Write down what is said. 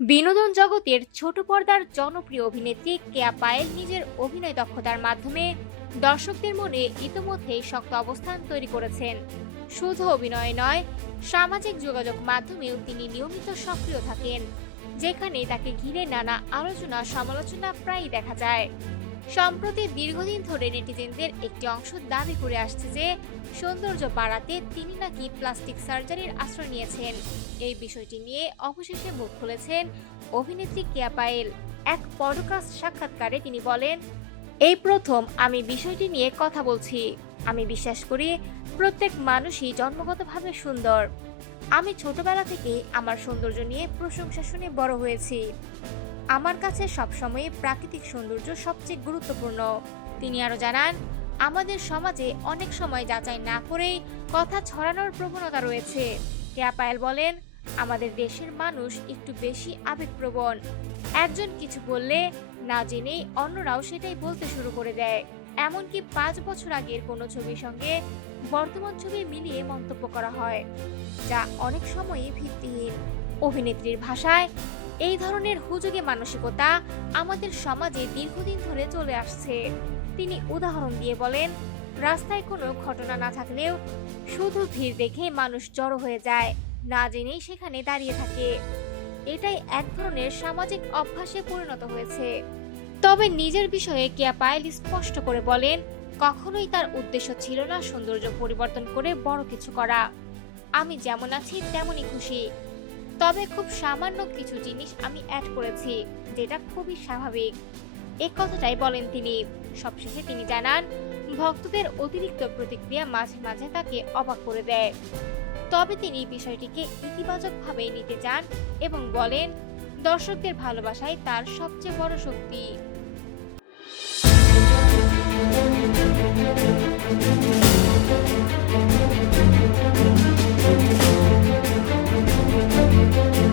বিনোদন জগতের ছোট পর্দার জনপ্রিয় অভিনেত্রী কেয়া পায়েল নিজের অভিনয় দক্ষতার মাধ্যমে দর্শকদের মনে ইতোমধ্যেই শক্ত অবস্থান তৈরি করেছেন। শুধু অভিনয় নয়, সামাজিক যোগাযোগ মাধ্যমেও তিনি নিয়মিত সক্রিয় থাকেন, যেখানে তাকে ঘিরে নানা আলোচনা সমালোচনা প্রায়ই দেখা যায়। সম্প্রতি দীর্ঘদিন ধরে নেটিজেনদের একটি অংশ দাবি করে আসছে যে সৌন্দর্য বাড়াতে তিনি নাকি প্লাস্টিক সার্জারির আশ্রয় নিয়েছেন। এই বিষয়টি নিয়ে অবশেষে মুখ খুলেছেন অভিনেত্রী কেয়া পায়েল। এক পডকাস্ট সাক্ষাৎকারে তিনি বলেন, এই প্রথম আমি বিষয়টি নিয়ে কথা বলছি। আমি বিশ্বাস করি প্রত্যেক মানুষই জন্মগতভাবে সুন্দর। আমি ছোটবেলা থেকে আমার সৌন্দর্য নিয়ে প্রশংসা শুনে বড় হয়েছি। আমার কাছে সবসময় প্রাকৃতিক সৌন্দর্য সবচেয়ে গুরুত্বপূর্ণ। তিনি আরো জানান, আমাদের সমাজে অনেক সময় যাচাই না করেই কথা ছড়ানোর প্রবণতা রয়েছে। কেয়া পায়েল বলেন, আমাদের দেশের মানুষ একটু বেশি আবেগপ্রবণ। একজন কিছু বললে না জেনেই অন্যরাও সেটাই বলতে শুরু করে দেয়। এমনকি 5 বছর আগের কোনো ছবির সঙ্গে বর্তমান ছবি মিলিয়ে মন্তব্য করা হয়, যা অনেক সময়ই ভিত্তিহীন। অভিনেত্রীর ভাষায়, এই ধরনের হুজুগে মানসিকতা আমাদের সমাজে দীর্ঘদিন ধরে চলে আসছে। তিনি উদাহরণ দিয়ে বলেন, রাস্তায় কোনো ঘটনা না থাকলেও শুধু ভিড় দেখে মানুষ জড়ো হয়ে যায়, না জেনেই সেখানে দাঁড়িয়ে থাকে। এটাই এক ধরনের সামাজিক অভ্যাসে পরিণত হয়েছে। তবে নিজের বিষয়ে কেয়া পায়েল স্পষ্ট করে বলেন, কখনোই তার উদ্দেশ্য ছিল না সৌন্দর্য পরিবর্তন করে বড় কিছু করা। আমি যেমন আছি তেমনই খুশি। তবে খুব সামান্য কিছু জিনিস আমি অ্যাড করেছি, যেটা খুবই স্বাভাবিক। এই কথাটাই বলেন তিনি। সবশেষে তিনি জানান, ভক্তদের অতিরিক্ত প্রতিক্রিয়া মাঝে মাঝে তাকে অবাক করে দেয়। তবে তিনি বিষয়টিকে ইতিবাচকভাবে নিতে চান এবং বলেন, দর্শকদের ভালোবাসাই তার সবচেয়ে বড় শক্তি।